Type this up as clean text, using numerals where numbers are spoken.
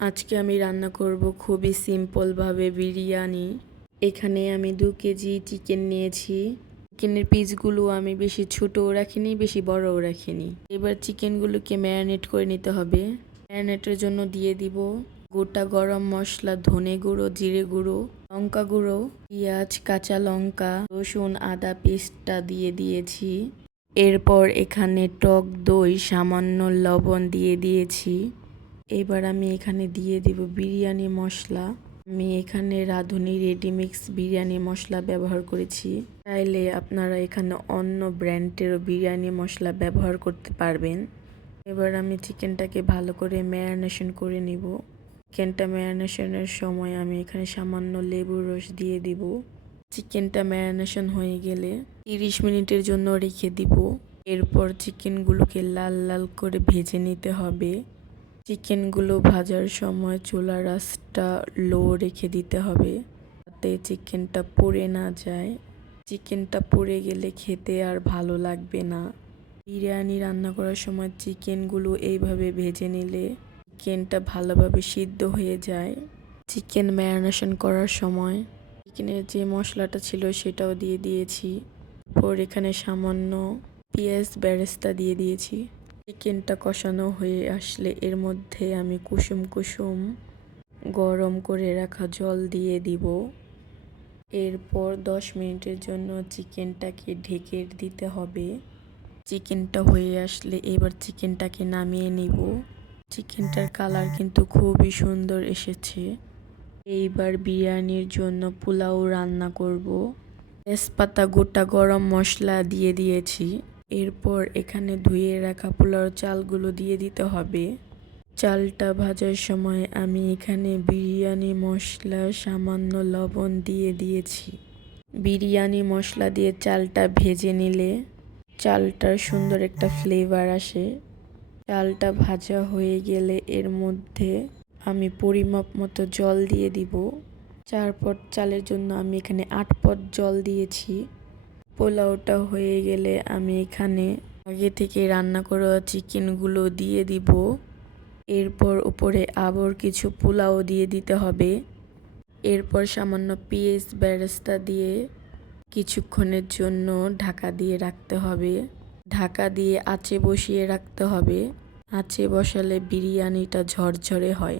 আজকে আমি রান্না করব খুবই সিম্পলভাবে বিরিয়ানি। এখানে আমি 2 কেজি চিকেন নিয়েছি। চিকেনের পিসগুলো আমি বেশি ছোটও রাখিনি, বেশি বড়ও রাখিনি। এবার চিকেনগুলোকে ম্যারিনেট করে নিতে হবে। ম্যারিনেটের জন্য দিয়ে দিব গোটা গরম মশলা, ধনে গুঁড়ো, জিরে গুঁড়ো, লঙ্কা গুঁড়ো, পেঁয়াজ, কাঁচা লঙ্কা, রসুন, আদা পেস্টটা দিয়ে দিয়েছি। এরপর এখানে টক দই, সামান্য লবণ দিয়ে দিয়েছি। এবার আমি এখানে দিয়ে দিব বিরিয়ানি মশলা। আমি এখানে রাঁধুনি রেডিমিক্স বিরিয়ানি মশলা ব্যবহার করেছি। চাইলে আপনারা এখানে অন্য ব্র্যান্ডেরও বিরিয়ানি মশলা ব্যবহার করতে পারবেন। এবার আমি চিকেনটাকে ভালো করে ম্যারিনেশন করে নিব। চিকেনটা ম্যারিনেশনের সময় আমি এখানে সামান্য লেবুর রস দিয়ে দিব। চিকেনটা ম্যারিনেশন হয়ে গেলে 30 মিনিটের জন্য রেখে দিব। এরপর চিকেনগুলোকে লাল লাল করে ভেজে নিতে হবে। চিকেনগুলো ভাজার সময় চুলার আঁচটা লো রেখে দিতে হবে, যাতে চিকেনটা পুড়ে না যায়। চিকেনটা পুড়ে গেলে খেতে আর ভালো লাগবে না। বিরিয়ানি রান্না করার সময় চিকেনগুলো এইভাবে ভেজে নিলে চিকেনটা ভালোভাবে সিদ্ধ হয়ে যায়। চিকেন ম্যারিনেশন করার সময় চিকেনের যে মশলাটা ছিল সেটাও দিয়ে দিয়েছি। এরপর এখানে সামান্য পেঁয়াজ বেরেস্তা দিয়ে দিয়েছি। চিকেনটা কষানো হয়ে আসলে এর মধ্যে আমি কুসুম কুসুম গরম করে রাখা জল দিয়ে দিব। এরপর 10 মিনিটের জন্য চিকেনটাকে ঢেকে দিতে হবে। চিকেনটা হয়ে আসলে এবার চিকেনটাকে নামিয়ে নিব। চিকেনটার কালার কিন্তু খুবই সুন্দর এসেছে। এইবার বিরিয়ানির জন্য পোলাও রান্না করব। তেজপাতা, গোটা গরম মশলা দিয়ে দিয়েছি। এরপর এখানে ধুয়ে রাখা পোলাওর চালগুলো দিয়ে দিতে হবে। চালটা ভাজার সময় আমি এখানে বিরিয়ানি মশলা, সামান্য লবণ দিয়ে দিয়েছি। বিরিয়ানি মশলা দিয়ে চালটা ভেজে নিলে চালটার সুন্দর একটা ফ্লেভার আসে। চালটা ভাজা হয়ে গেলে এর মধ্যে আমি পরিমাপ মতো জল দিয়ে দিব। 4 পট চালের জন্য আমি এখানে 8 পট জল দিয়েছি। পোলাওটা হয়ে গেলে আমি এখানে আগে থেকে রান্না করা চিকেনগুলো দিয়ে দিব। এরপর উপরে আবার কিছু পোলাও দিয়ে দিতে হবে। এরপর সামান্য পেঁয়াজ বেরেস্তা দিয়ে কিছুক্ষণের জন্য ঢাকা দিয়ে রাখতে হবে। ঢাকা দিয়ে আঁচে বসিয়ে রাখতে হবে। আঁচে বসালে বিরিয়ানিটা ঝরঝরে হয়।